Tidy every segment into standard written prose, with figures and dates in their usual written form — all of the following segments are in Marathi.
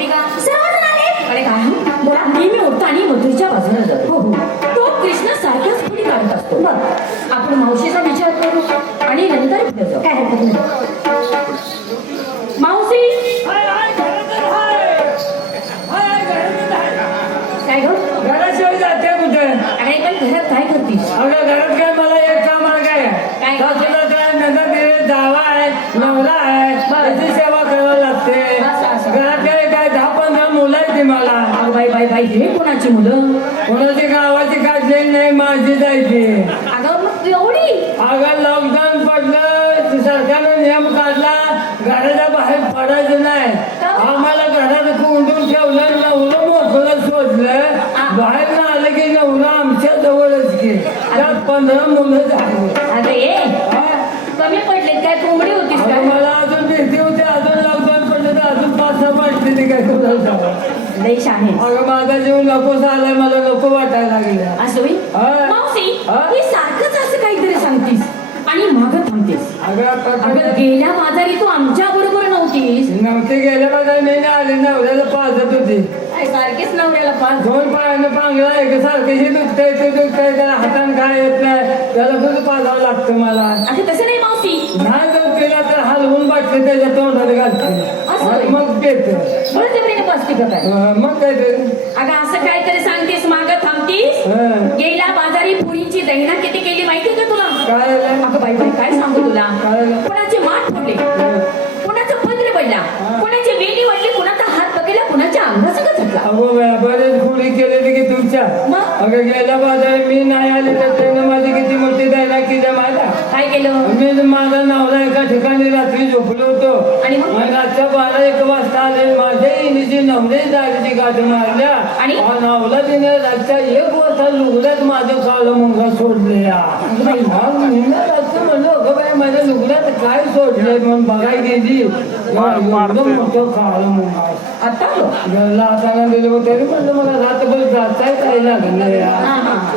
गोपिका सर्वजण आले. अरे काय बोला. नेहमी उठताना मथुरेच्या बाजूला जातो. हो तो कृष्ण सारखाच पुढे काढत असतो. बघ आपण मावशीचा विचार करू आणि नंतर पुढे जाऊ. काय हरकत नाही. मावशी काय ग घराशिवाय जाते कुठे? अरे पण घरात काय करतीस? अगं घरात काय मला एक काम आहे काय काय? सासूला काय नंतर जावा आहे नवरा आहे त्याची सेवा करावी लागते. असं. घरात काय 10-15 मुलं आहेत ती मला. अगं बाई बाई बाई हे कोणाची मुलं? कोणाची गावाची काढलेली नाही माझी जायची. अगं मग एवढी अगं लॉकडाऊन पडलं सरकारनं नियम काढला घराच्या बाहेर पडायचं नाही. आम्हाला घरात कोंडून ठेवलं नवरं मोकळं सोडलं. बाहेर ना आलं की नवरा आमच्या जवळच घे. त्यात 15 मुलं झाली. अगं ये कमी पडलेत काय? कोंबडी होतीस अगं का? मला अजून भीती होती अजून लॉकडाऊन पडलं तर अजून 5-6 वाटते ती काय तुला लई शाणे. अगं माझा जीव नकोच आलाय मला नको वाटायला लागलं. असं होई हा. मावशी हा. ही सारखंच असं काहीतरी सांगतीस आणि मागं थांबतेस. अगं गेल्या बाजारी तू आमच्या बरोबर नव्हतीस. नव्हते गेल्या बाजार मी आले नवऱ्याला पाजत होती. काय सारखेच नवऱ्याला पाच. 2 पायानं पांगला एक सारखं हे दुखतंय ते दुखतंय त्याला हातानं काय येत नाही त्याला खूप पाजावं लागतं मला. असं तसं नाही मावशी. नाही जर केला तर हलवून बाटले त्याच्या तोंडात घालते आणि मग पेट बळजबरीने बसती का काय? मग काय ते अगं असं काहीतरी सांगतेस मागं थांबतीस. गेल्या बाजारी पुरीची दैना किती केली माहिती का तुला? काय झालं? अगं बाई बाई काय सांगू तुला. काय झालं? कोणाचे माठ फोडले, कोणाचं पत्र पडला, कोणाची वेणी वाटली, कोणाचा हात पकडला, कोणाच्या अंगासंग झटला. अगो बाया बरेच खोडी केलेली की तुमच्या. मग अगं गेल्या बाजार मी नाही आले तर त्यानं माझी किती मोठी द्यायला केलं माझा. काय केलं? मी माझा नवरा एका ठिकाणी रात्री झोपलो होतो आणि मग? आणि रातच्या 12-1 वाजता आले माझ्या इनीची नवरे जागेची गाठी मारल्या आणि? नवला तिने रातच्या 1 वाजता लुगड्यात माझं काळं मुंगा सोडले. रात्र म्हणलं अगं बाई माझ्या लुगड्यात काय सोडलंय म्हणून बघायला गेली एवढं मोठं काळं मुंगा. आता लाटाला दिलं तरी म्हणलं मला रात्रभर जाताय काय लागलं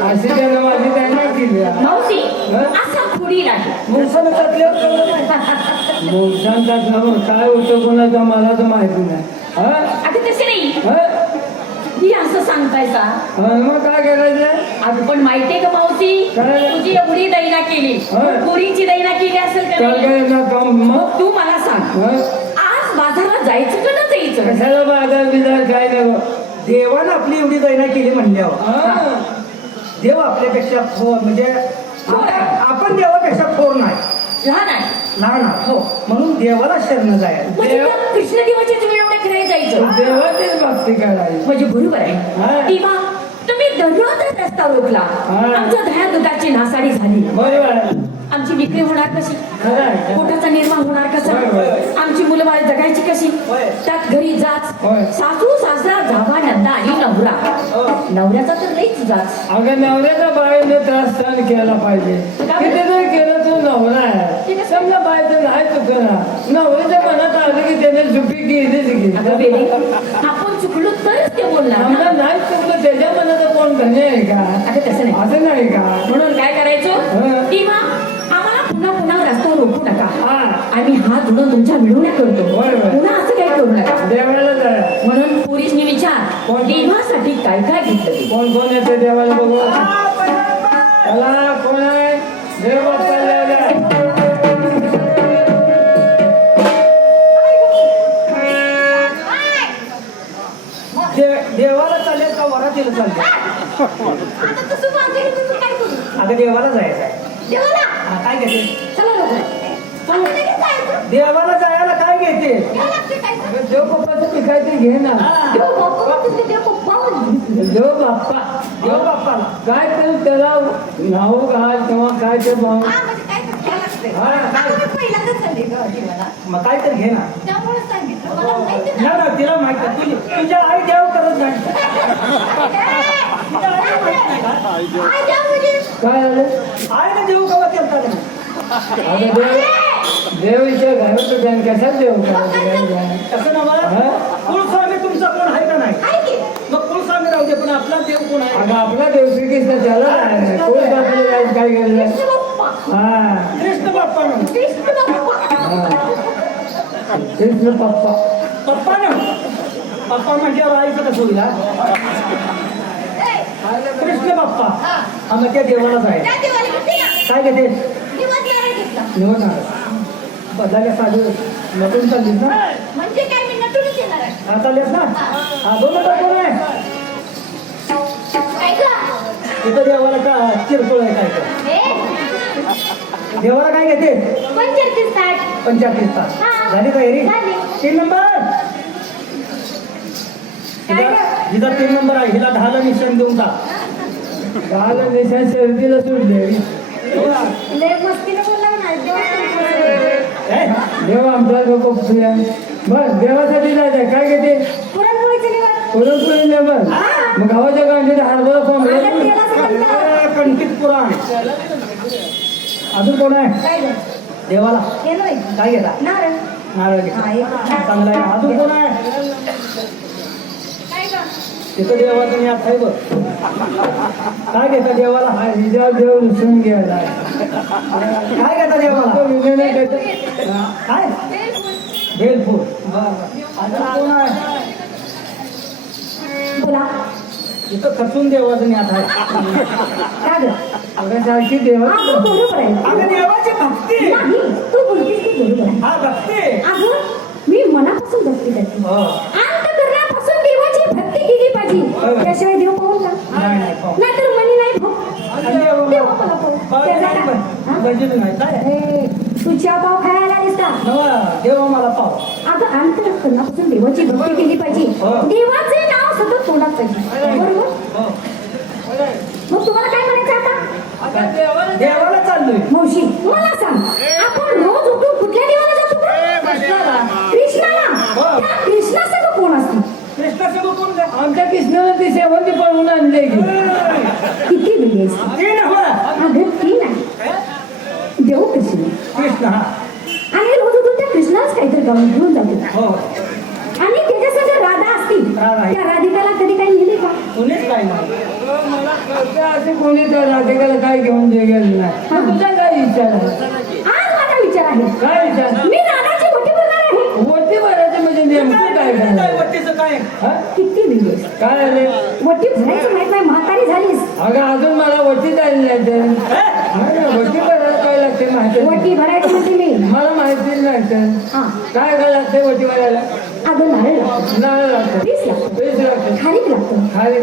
अशी त्यानं माझी त्यांना केली. मावशी असा खुडी लागली. मुलसानं टाकल्यावर काय होतं कोणाचं मला तर माहिती नाही. अगं तसे नाही हा? ही असं सांगतायसा. मग काय करायचं? अगं पण माहितीये का मावशी काय? तुझी एवढी दैना केली, पुरीची दैना केली असेल का काय नाही? करायचं काम मग? मग तू मला सांग आज बाजारात जायचं का न जायचं? कशाला बाजार बिजार काय नाही बा. देवानं आपली एवढी दैना केली म्हणल्यावर देव आपल्यापेक्षा थोर म्हणजे थोर आहे. आपण देवापेक्षा थोर नाही लहान आहे लहान आहे. हो म्हणून देवाला शरण जायचं. म्हणजे कृष्ण देवाच्या मिळवण्या करायला जायचं. देवाचीच भक्ती करायची. म्हणजे बरोबर हा. आहे. तेव्हा तुम्ही दररोजच रस्ता रोखला, हा. आमच्या दह्या दुधाची नासाडी झाली, बरोबर आहे. आमची विक्री होणार कशी, खरं आहे. पोटाचा निर्वाह होणार कसा, होय. आमची मुलं बाळ जगायची कशी, होय. त्यात घरी जाच होय. सासू सासरा जावा नंदा आणि नवरा. नवऱ्याचा तर लईच जाच. अगं नवऱ्याचा बाईने त्रास सहन केला पाहिजे. किती जर केलं तो नवरा आहे समजा बायचं नाही चुकणार नवऱ्याच्या मनात आलं की त्याने चुकी केलीच अगं की बेबी आपण चुकलो तरच ते बोलणार समजा ना. नाही चुकलं त्याच्या मनात कोण धन्य आहे का? अगं तसं नाही. असं नाही का? म्हणून काय करायचं हा. तेव्हा आम्हाला पुन्हा पुन्हा रस्ता रोखू नका. हा. आम्ही हात धुणं तुमच्या मिळवण्या करतो. होय, होय. पुन्हा असं काय करू नका. देवाला जाय. म्हणून पुरुषनी विचार कोण? देवासाठी काय काय घेतलं ते. कोण कोण येते देवाला बघू त्याला कोण आहे देव बाप्पाला जाय. देवाला चालेल का वरातीला चालले? आता तसं वागायला तसं काय करू? अगं देवाला जायचं आहे. देवाला काय घेते? चला लवकर. चांगलं नाही का जायचं? देवाला जायला काय घेते? घ्यावं लागते काय तर. अगं देव बाप्पाचं मी काहीतरी घे ना. देव बाप्पा म्हणते, देव बाप्पा म्हणते. देव बाप्पा देव बाप्पाला काय तर त्याला नाव घाल किंवा काय ते हा, म्हणजे काय तर घ्यावं लागते. हा, काय? आता मी पहिल्यांदाच चालले गं देवाला. मग काय तर घे ना. त्यामुळेच सांगितलं. मला माहिती ना नाही. ना तिला माहिती आहे. तुझ्या आई देव करत नाही. काय द्या म्हणजे? काय झालं? आईने देव कवा केलता का? अगं देवीच्या घरात जाण कशात देव करायचं? तसं नव्हा कुलस्वामी तुमचा कोण आहे का नाही? आहे की? मग कुलस्वामी राहू दे पण आपला देव कोण आहे? अगं आपला देव श्रीकृष्ण त्याला नाही कोण बापाला जायचं काय केलं? कृष्ण बाप्पा. हा कृष्ण बाप्पा म्हणून. कृष्ण बाप्पा. हा कृष्ण पप्पा पप्पा ना बाप्पा म्हटल्यावर आईचं कसं होईल हा? कृष्ण बाप्पा आम्ही त्या देवालाच आहे काय घेते निवडणार बदलाल्या साधू नटून चाललीस ना म्हणजे काय मी नटूनच येणार आहे हा चाललीस ना हा दोन नंबर कोण आहे काय गं? तिथं देवाला का किरकोळ आहे काय का ए, देवाला काय घेते 35 पंचायतीस तास हा. झाली तयारी झाली. 3 नंबर काय हिचा 3 नंबर आहे हिला 10ला निशाण देऊन टाक काल निशाण शर्दीला सोडले लय मस्तीने बोलला ना ए, देव आमचा बघूया बर देवासाठी जायचं काय घेते पुरणपोळीचं निवड पुरणपोळी नाही बर मग गावाच्या गांडीत हरभरा कोंबड्या कंठित पुराण अजून कोण आहे काय गं? देवाला हे नव्हे. काय घेता नारळ. नारळ हा, घेता एक. चांगला आहे अजून कोण आहे काय गं? तिथं देवाचं मी आता आहे बघ काय घेता देवाला हिजा देव रुसून गेला काय घेता देवाला काय बेलफूल अजून कोण आहे बोला इथं खचून देवाचं मी आता आहे काय गं? सारखी देव हा, तू बरोबर आहे. अगं देवाची भक्ती नाही, तू बोलतेस ते बरोबर आहे. हा भक्ती अगं, मी मनापासून भक्ती करते. हो. अंतःकरणापासून देवाची भक्ती केली पाहिजे. त्याशिवाय देव पाहून का? नाही नाही पाहू. नाहीतर मनी नाही भाऊ. देव मला पाहू. त्याचा काय? हा? भजन नाही काय ए, तू चहा पाव खायला आलीस का? नवा देवा मला पाव अगं, अंतःकरणापासून देवाची भक्ती केली पाहिजे. हो. देवाचे नाव सतत तोंडात पाहिजे. बरोबर? हो. मग तुम्हाला काय म्हणायचं आता? देवाला चाललोय मावशी, मला सांग, आपण रोज उठून कुठल्या देवाला जातो का? कृष्णाला. हो. त्या कृष्णासंग कोण असते? कृष्णाचं बघून जा. आमच्या कृष्णाला ती शेवंती पळवून आणले की किती वेळी असते? ते ना हो. अगं, ती नाही. देव कृष्ण. कृष्ण हा आणि रोज उठून त्या कृष्णालाच काहीतरी गाऊन घेऊन जातो. हो आणि त्याच्यासंग राधा असती. राधा आहे. त्या राधिकाला कधी काही लिहिले का? कोणीच काय नाही मला कळतं असे कोणी तर राधिकाला काय घेऊन दे गेलं नाही मग तुझा काय विचार आहे आज माझा विचार आहे. काय विचार मी राधाची वटी भरणार आहे. वरती भरायचं म्हणजे नेमकं काय काय करायचं वट्टीचं काय हा? किती वेळी असते? काय आले वटी भरायचं माहित नाही, म्हातारी झालीस. अगं अजून मला वरती जायला नाही तर वरती भरायला काय लागते माहिती नाही. वटी भरायची म्हणते मी. मला माहिती नाही तर हा. काय काय लागते वरती भरायला अगं, नारळ लागतो, नारळ लागतं पीस लागतो, पैसे लागतं खारीक लागतं, खाली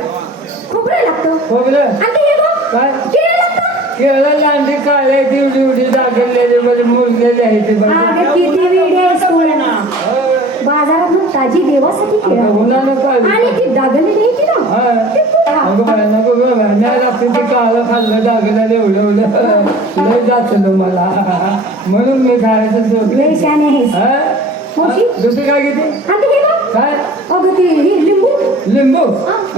खोबरं लागतं, खोबरं आणि ते हे बघ, काय केळं लागतं. केळं लांडी काढाय एवढी एवढी दाखवलेली म्हणजे मुरलेली आहे ते बघ अगं, किती वेळी आहेस तू? बाजारातून ताजी देवासाठी केळं आणली. उन्हानं काढली आणि ती दागलेली आहे ती ना, हा. ती तू खा. नको बाय नको बाय नाही रात्री ते काळं खाल्लं दाखवलं एवढं लय जाचलं मला म्हणून मी खायचं सोडलं लय शहाणे आहेस. हा? मावशी? दुसरी काय घेते आणि ते हे बघ, काय अगं, ती ही लिंबू. लिंबू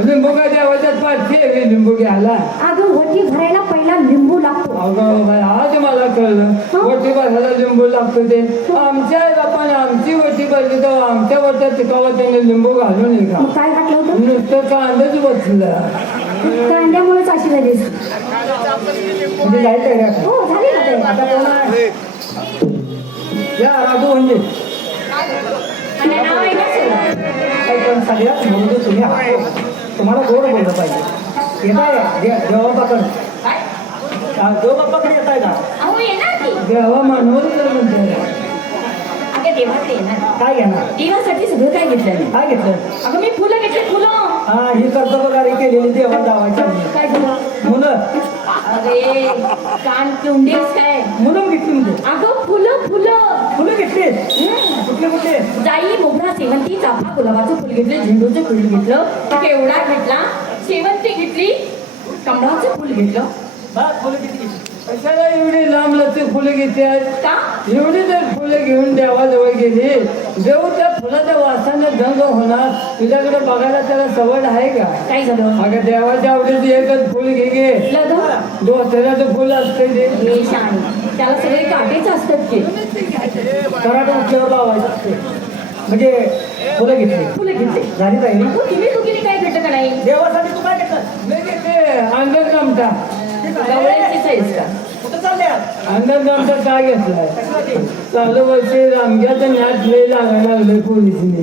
लिंबू काय देवाच्यात पाठते लिंबू घ्यायला अगं, वटी भरायला पहिला लिंबू लागतो. अगं बाई आज मला कळलं वटी भरायला लिंबू लागतो ते आमच्या आपण आमची वटी भरली तर आमच्या वट्यात टिकावं त्याने लिंबू घालून ये का मग काय घातलं होतं? नुसतं कांदाच बसलं कांद्यामुळेच अशी झालीस. म्हणजे जायचं का हो, झाली ना ते. आता कोण आहे या राघू म्हणजे आणि नाव आहे ना सगळं. काही पण सगळ्यात म्हणतो तुम्ही आहात. तुम्हाला गोड बोललं पाहिजे येत आहे देवाबाकडे देवबापाकडे येत आहे का अहो, येणार की. देवा मानवर म्हणते अगं, देवाकडे येणार. काय घेणार देवासाठी सगळं काय घेतलं मी? काय घेतलं अगं, मी फुलं घेतली, फुलं. हा ही कर्तबगारी केलेली देवा जावायची काय झालं? मुलं अरे, कान पिवंडीस काय? मुलं घेतली म्हणजे अगं, फुलं फुलं. फुलं घेतली कुठले कुठले जाई, मोगरा, शेवंती, चाफा, गुलाबाचं फुल घेतलं, झेंडूचं फुल घेतलं, केवडा घेतला, शेवंती घेतली, कमळाचं फुल घेतलं. बा फुलं किती कशाला एवढी लांब लचक फुलं घेतात का? एवढी जर फुलं घेऊन देवाजवळ गेली देव त्या फुलाच्या वासाने दंग होणार तुझ्याकडे बघायला त्याला सवड आहे का काय झालं? अगं देवाच्या आवडीची एकच फुल घे लग्न दोस्त्याचं फुल असते ते वेश आणि त्याला सगळे काटेच असतात की. कराटे उठल्यावर लावायचं असते म्हणजे फुलं घेतली फुलं घेतले. झाली तयारी अगं, तुम्ही दोघींनी काय घेतलं का नाही? देवासाठी तू काय घेतलं नाही ते अंगण कामटा गवळ्याची साईज का? कुठं चालल्यात अंदाज आमचा काय घेतलाय कशासाठी चालू वर्षी रामग्याचं नाच लय लागायला लागले पोलिसने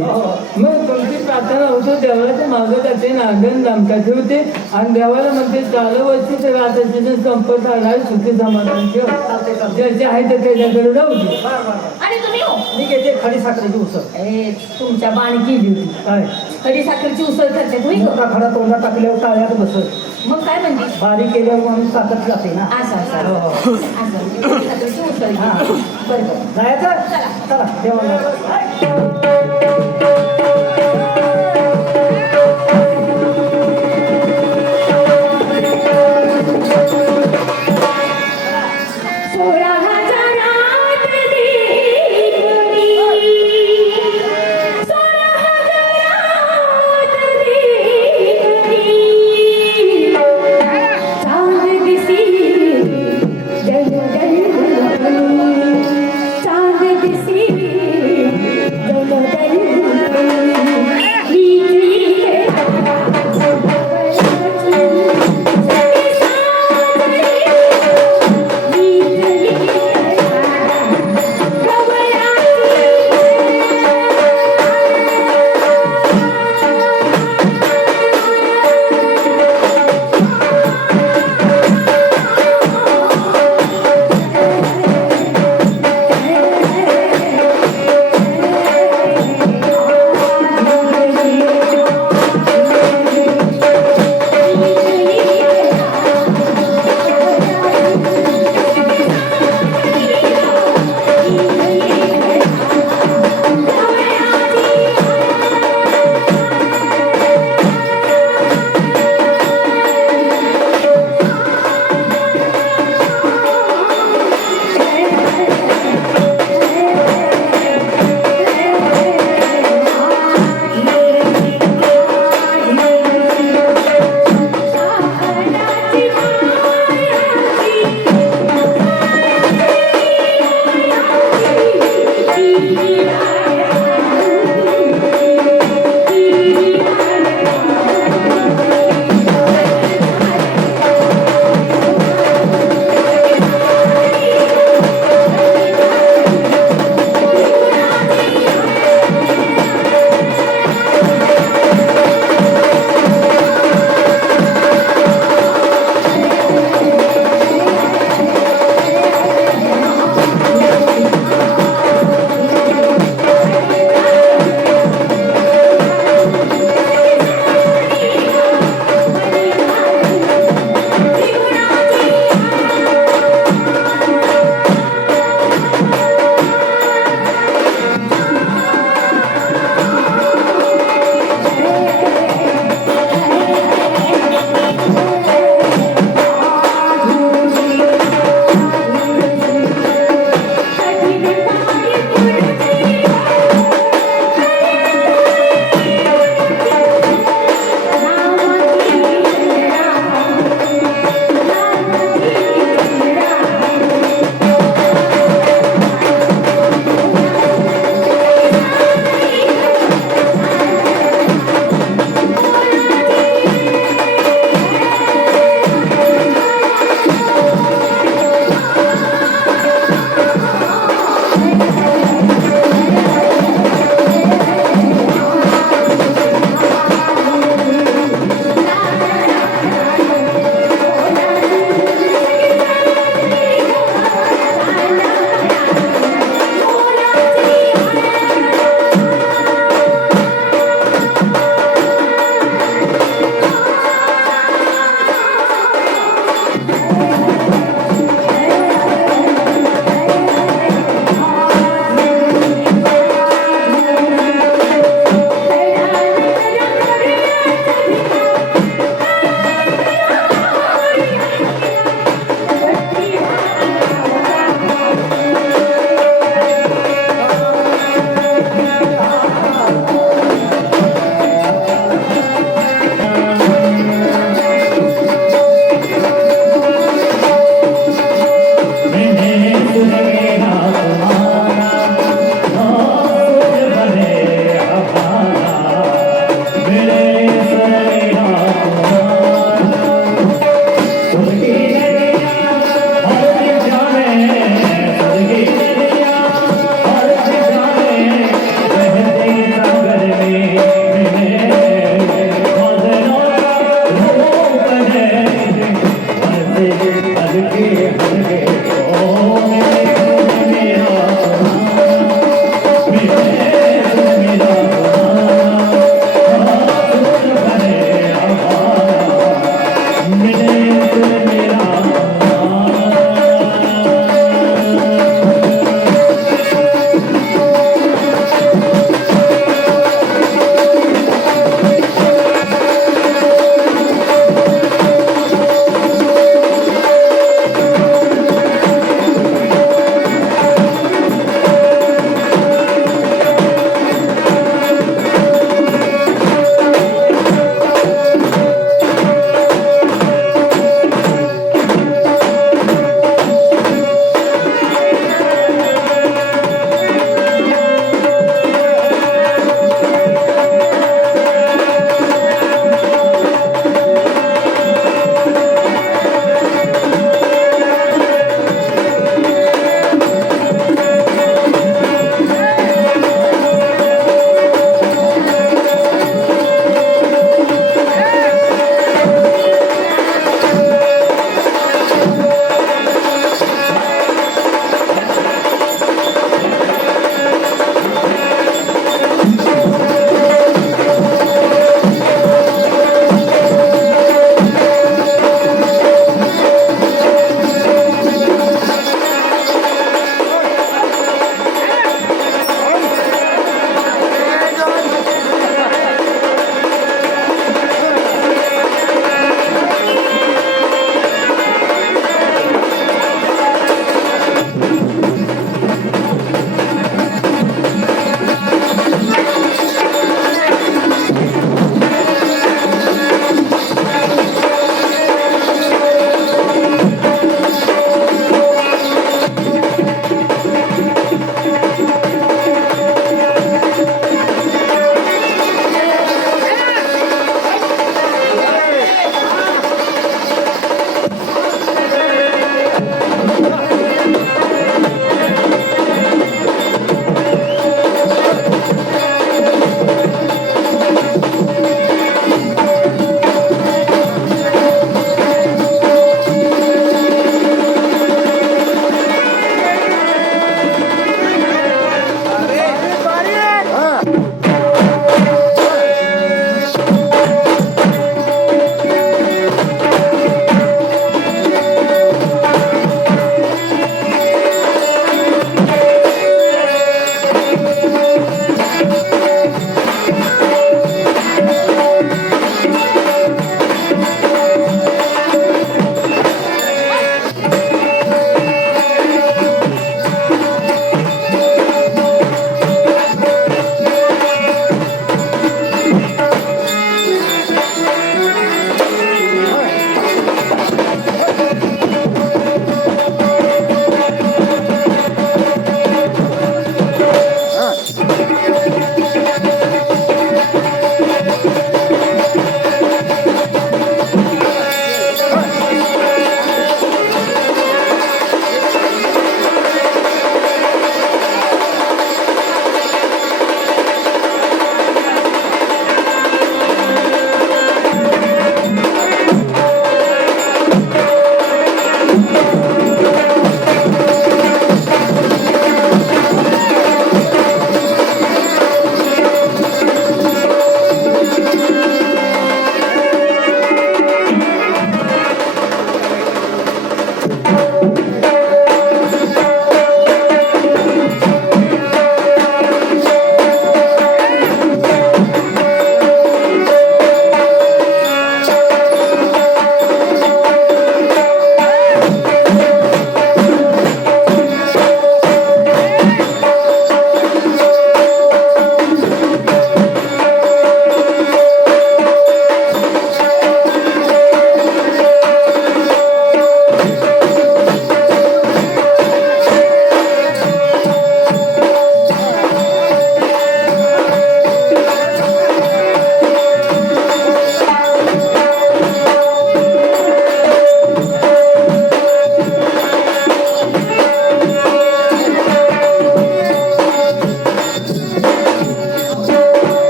मग तुमची प्रार्थना होतो देवाच्या मागं जाते नागन दमकाचे होते आणि देवाला म्हणते चालू वर्षी तर आता तिथे संपर्क आला सुखी समाधान ठेव चालते चालते ज्याचे आहे ते त्याच्याकडे जाऊ दे बरं बरं आणि तुम्ही हो मी घेते खडी साखरेची उसळ ए, तुमच्या बाण केली होती काय खडी साखरची उसळ करते तुम्ही मोठा खडा तोंडात टाकल्यावर टाळ्यात बसत मग काय म्हणते बारीक केल्यावर माणूस साखर जाते ना असं असं हो, हो. असं खडी साखरची उसळ केली. हा. बरं बरं जायचं चला. चला देवाला सोळा हजारात देखणी, सोळा हजारात देखणी, चांद दिसी जलदल, चांद दिसी जलदल, ही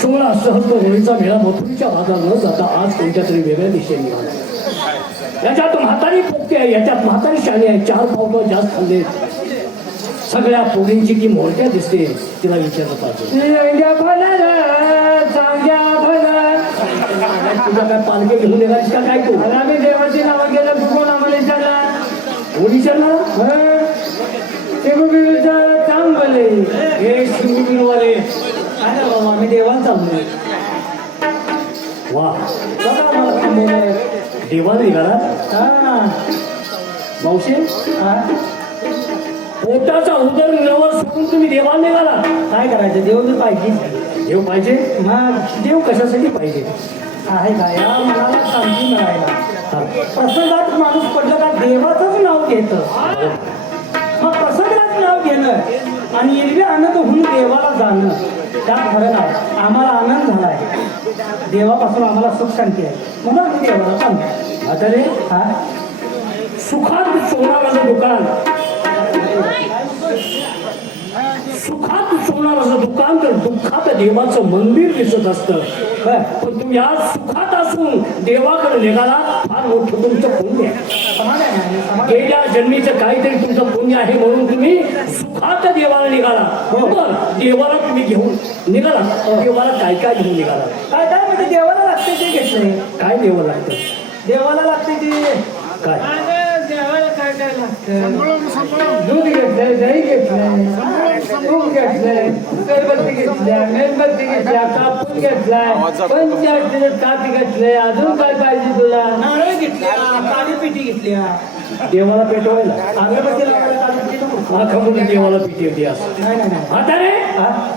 सोळा सहस्र होळीचा मेळा मथुरीच्या भागात न जाता आज कोणत्या तरी वेगळ्या दिशेने निघाला. याच्यात म्हातारी पोपटी आहे, याच्यात म्हातारी शाणी आहे, 4 पावलं जास्त खाल्ले. सगळ्या पोरींची ती मोठ्या दिसते, तिला विचारलं पाहिजे तुझा काय पालखी घेऊन निघालीस का काय तू? आम्ही देवाची नावं गेलं कोण आम्हाला विचारला कोण विचारला? चांगले हे शिंगीवाले काय ना बाबा आम्ही देवाला चाललोय. वा बघा मला थांबवलंय. देवाला निघाला हा मावशी. हा. पोटाचा उदरनिर्वाह सोडून तुम्ही देवाला निघाला. काय करायचं देव बी पाहिजे. देव पाहिजे. मग देव कशासाठी पाहिजे? आहे का या मनाला शांती मिळायला. हा. प्रसंगात माणूस पडलं का देवाचंच नाव घेतं. मग प्रसंगात नाव घेणं आणि एरवी आनंद होऊन देवाला जाणं त्यात फरक आहे. आम्हाला आनंद झालाय, देवापासून आम्हाला सुख शांती आहे म्हणून आम्ही देवाला चालतो. आता रे हा सुखात सोनाराचं दुकान, सुखात सोनाराचं दुकान तर दुःखात देवाचं मंदिर दिसत असतं. पण तुम्ही आज सुखात असून देवाकडे निघाला, फार मोठं तुमचं पुण्य आहे. समान आहे ना, समान आहे. गेल्या जन्मीचं काहीतरी तुमचं पुण्य आहे म्हणून तुम्ही सुखात देवाला निघाला. बरं, देवाला तुम्ही घेऊन निघाला. देवाला काय काय घेऊन निघाला? काय काय म्हणजे देवाला लागते ते घेतलंय. काय देव लागतं? देवाला लागते ते काय? देवाला काय काय लागतं? दूध घेतलंय, दही घेतलंय, तूप घेतलंय, अगरबत्ती घेतल्या, मेणबत्ती घेतल्या, कापूर घेतलाय, पंचायतीने ताट घेतलंय. अजून काय पाहिजे तुला? नारळ घेतल्या, काळी पिठी घेतल्या, देवाला पेटवायला अगरबत्ती लावायला काळी पिठी नको. खबर देवाला पिटी होती असं. नाही नाही नाही. आता रे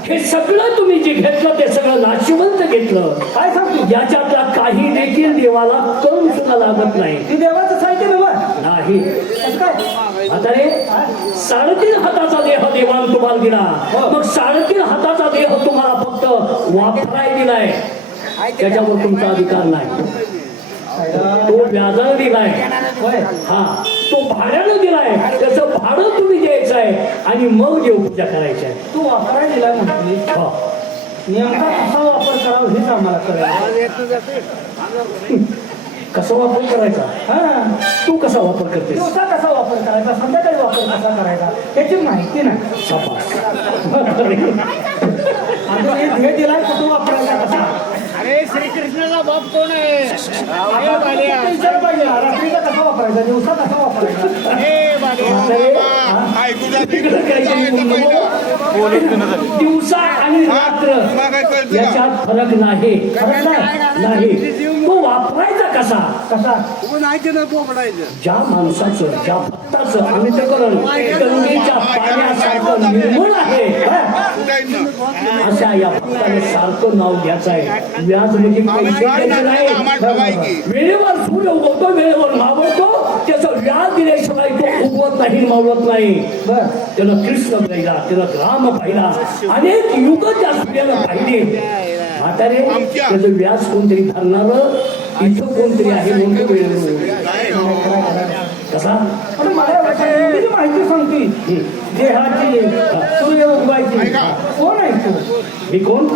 हे सगळं तुम्ही जे घेतलं ते सगळं नाशिवंत घेतलं. काय सांगतो याच्यातला काही देखील देवाला करून सुद्धा लागत नाही. ती देवाचं साहित्य नव्हतं. नाही. कसं काय? आता रे 3.5 हाताचा देह देवानं तुम्हाला दिला. मग 3.5 हाताचा देह तुम्हाला फक्त वापराय दिलाय, त्याच्यावर तुमचा अधिकार नाही. तो व्याजानं दिलाय. होय. हा, तो भाड्यानं दिलाय. त्याचं भाडं तुम्ही द्यायचं आहे आणि मग देवपूजा करायची आहे. तू वापरायला दिला म्हटली, हा. नेमका कसा वापर करावा हेच आम्हाला कळलं. कसा वापर करायचा? हा तू कसा वापर करतेस? दिवसा कसा वापर करायचा, संध्याकाळी वापर कसा करायचा त्याची माहिती नाही. शाबास. आणि हे दिलाय कुठं वापरायचा कसा. अरे श्रीकृष्णाचा बाप कोण आहे? आता विचार पाहिजे ना, रात्रीचा कसा वापरायचा, दिवसा कसा वापरायचा. तिकडं काहीतरी बोलू नको. दिवसा आणि रात्र याच्यात फरक नाही. फरक नाही. तो वापरायचा कसा? कसा ज्या माणसाचं, ज्या भक्ताचं अंतःकरण गंगेच्या पाण्यासारखं निर्मळ आहे, अशा या भक्ताने सारखं नाव घ्यायचं आहे. व्याज म्हणजे पैसे द्यायचे नाही. वेळेवर सूर्य उगवतो, वेळेवर मावळतो, त्याचं व्याज दिल्याशिवाय तो उगवत नाही, मावळत नाही. बर त्याला कृष्ण पाहिला, त्याला राम पाहिला, अनेक युग त्या सूर्याला पाहिले. आता रे त्याचं व्याज कोणतरी धरणार, इथं कोणतरी आहे म्हणून वेळेवर कसा. आणि मला वाटतं माहिती सांगते देहाची, सूर्य उगवायची. कोण आहे तू? मी कोण?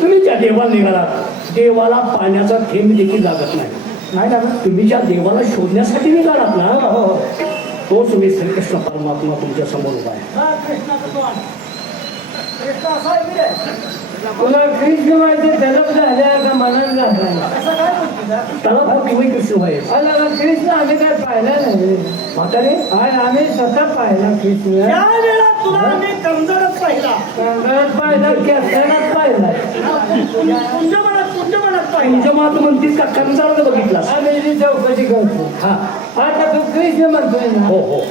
तुम्ही त्या देवाला निघालात. देवाला पाण्याचा थेंब देखील लागत नाही. नाही लागत. तुम्ही ज्या देवाला शोधण्यासाठी निघालात ना, हो हो. तोच तुम्ही श्रीकृष्ण परमात्मा तुमच्या समोर उभा आहे. हा, कृष्णाचा तो आहे. कृष्ण असा आहे की रे? तुला कृष्ण माहिती जलप झाल्या का मनन झाला? असं काय बोलतो का? त्याला फक्त तुम्ही कृष्ण आहे. कृष्ण आम्ही काय पाहिला नाही. म्हातारे आम्ही स्वतः पाहिला कृष्ण. त्या वेळा तुला आम्ही कमजोरच पाहिला. कंगात पाहिला की असतानाच पाहिला. कुंजमनात पाहिला. तुमच्या मात म्हणतीस का कंजाला बघितला? आम्ही जी चौकशी करतो. हा. आता तू कृष्ण म्हणतोय ना, हो हो.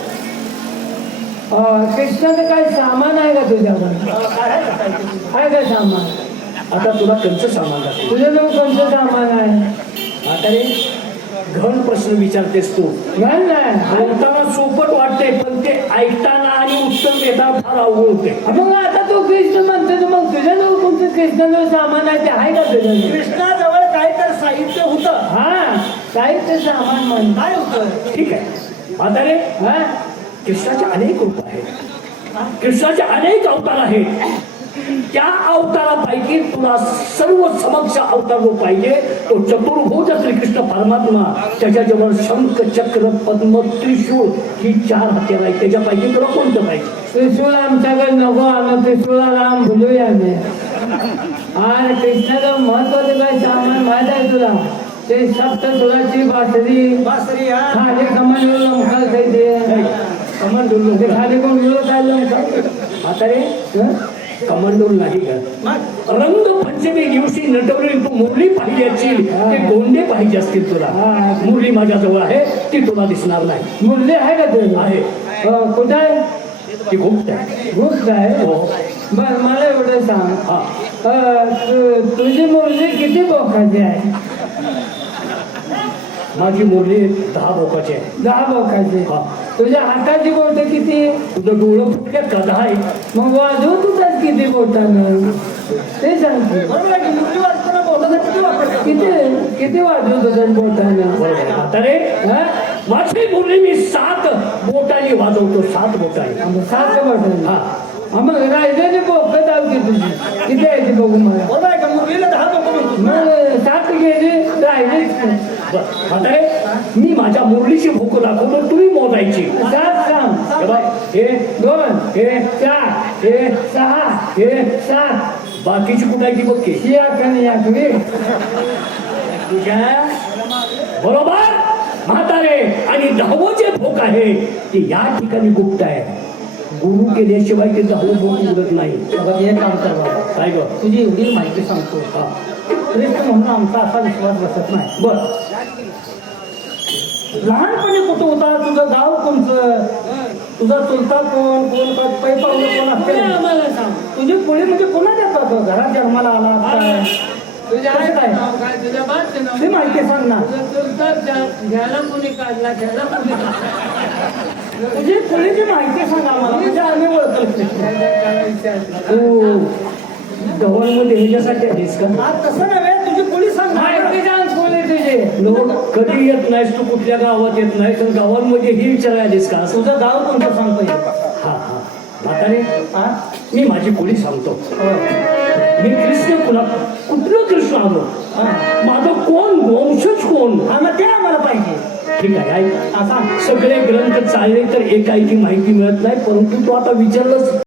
कृष्णाचं काही सामान आहे का तुझ्याकडे? आहे का सामान? आता तुला कंच सामान लागते. तुझं नाव कोणतं सामान आहे? म्हातारे घन प्रश्न विचारतेस तू. घाल नाही. बोलताना सोपट वाटते, पण ते ऐकताना आणि उत्तर देताना फार अवघड होते. मग आता तू कृष्ण म्हणतो तर मग तुझ्या नाव कोणतं कृष्णाचं सामान आहे ते आहे का तुझ्या? कृष्णाजवळ काय तर साहित्य होतं. हा, साहित्य सामान म्हण. काय होतं? ठीक आहे म्हातारे. हा, कृष्णाचे अनेक रूप आहेत, कृष्णाचे अनेक अवतार आहेत. त्या अवतारापैकी तुला सर्व समक्ष अवतार जो पाहिजे तो चतुर्भुज श्रीकृष्ण परमात्मा, त्याच्याजवळ शंख चक्र पद्म त्रिशूळ ही 4 हत्यार आहेत. त्याच्यापैकी तुला कोणतं पाहिजे? त्रिशूळ आमच्याकडे नको आणलं, त्रिशूळाला आम भुलूया मी. आणि कृष्णाचं महत्वाचं काय सामान माहित आहे तुला? ते सप्तसुराची बासरी हा खाली कमंडलू लंकार खायचे. कमंडूल ते खाली कोण गेलो काय लंकार म्हातारे कमंडूल नाही का? मग रंगपंचमी दिवशी नटवली तू मुरली पाहिजे असतील, ते गोंडे पाहिजे असतील तुला. मुरली माझ्याजवळ आहे, ती तुला दिसणार नाही. मुरली आहे का ते? आहे कुठं आहे? ती गुप्त आहे. गुप्त आहे. हो. बर मला एवढं सांग, हा तुझी मुरली किती बोकाची आहे? माझी मुरली 10 बोकाची आहे. 10 बोकाची. हा. तुझ्या हाताची बोट किती? तुझं डोळं फुटल्यात का? 10 आहे. मग वाजव तुझ्याच किती बोटानं ते सांगते. बरोबर आहे की मुरली वाजताना बोटाचा किती वापर करतो? किती वाजव तुझ्या बोटानं? बरोबर आहे. म्हातारे हा? माझी मुरली मी 7 बोटाने वाजवतो. 7 बोटाने. 7 बोटानं. हा. मग राहिलेली बोक दाव की तुझी किती आहे ती बघू मला. बरोबर आहे का मुरलीला 10 बोकं म्हणतो ना? मग 7 गेली राहिलीच नाही. बरं. म्हातारे मी माझ्या मुरलीची भूक दाखवतो, तुम्ही मोजायची. 7 सांग. हे बघ, हे 2 हे 4 हे 6 हे 7 बाकीची कुठे आहे ती बघ की. शिया कणी याकवी. तुझ्या बरोबर म्हातारे. आणि 10वं जे भोक आहे ते या ठिकाणी गुप्त आहे. गुरु केल्याशिवाय ते 10वं भोक उघडत नाही. बघा एक काम कर बाबा, काय ग? तुझी एवढी माहिती सांगतो हा. श्रेष्ठ म्हणून आमचा असा विश्वास बसत नाही. बर. लहानपणी कुठं होता? तुझं गाव कोणतं? तुझा चुलता कोण? कोण पै पावलं कोण असते? आम्हाला सांग. तुझी पोळी म्हणजे कोणाच्या येतात? घरात जन्माला आला काय? तुझ्या कसं काय? नाव काय? तुझ्या बादचं नाव ती माहिती सांग ना. तुझं चुलता घ्यायला कोणी काढला, घ्यायला कोणी काढला? तुझी पोळीची माहिती सांग आम्हाला, म्हणजे आम्ही ओळखलं. तू गव्हाणमध्ये ह्याच्यासाठी आहेस का? आज तसं नव्हे, तुझी पोळी सांग ना. माहिती सांग कोणी तुझे. लोक कधी येत नाहीस, तू कुठल्या गावात येत नाही, तर गावांमध्ये ही विचारायलीस का? तुझं गाव कोणतं सांगतो? हा हा. म्हातारे हा? मी माझी कोळी सांगतो. हो. मी कृष्ण कुलात कुठलं कृष्ण आलो, हा. माझं कोण वंशज कोण? हा, मग ते आम्हाला पाहिजे. ठीक आहे ऐक. हा, सांग. सगळे ग्रंथ चालले तर एकाएकी माहिती मिळत नाही, परंतु तू आता विचारलंस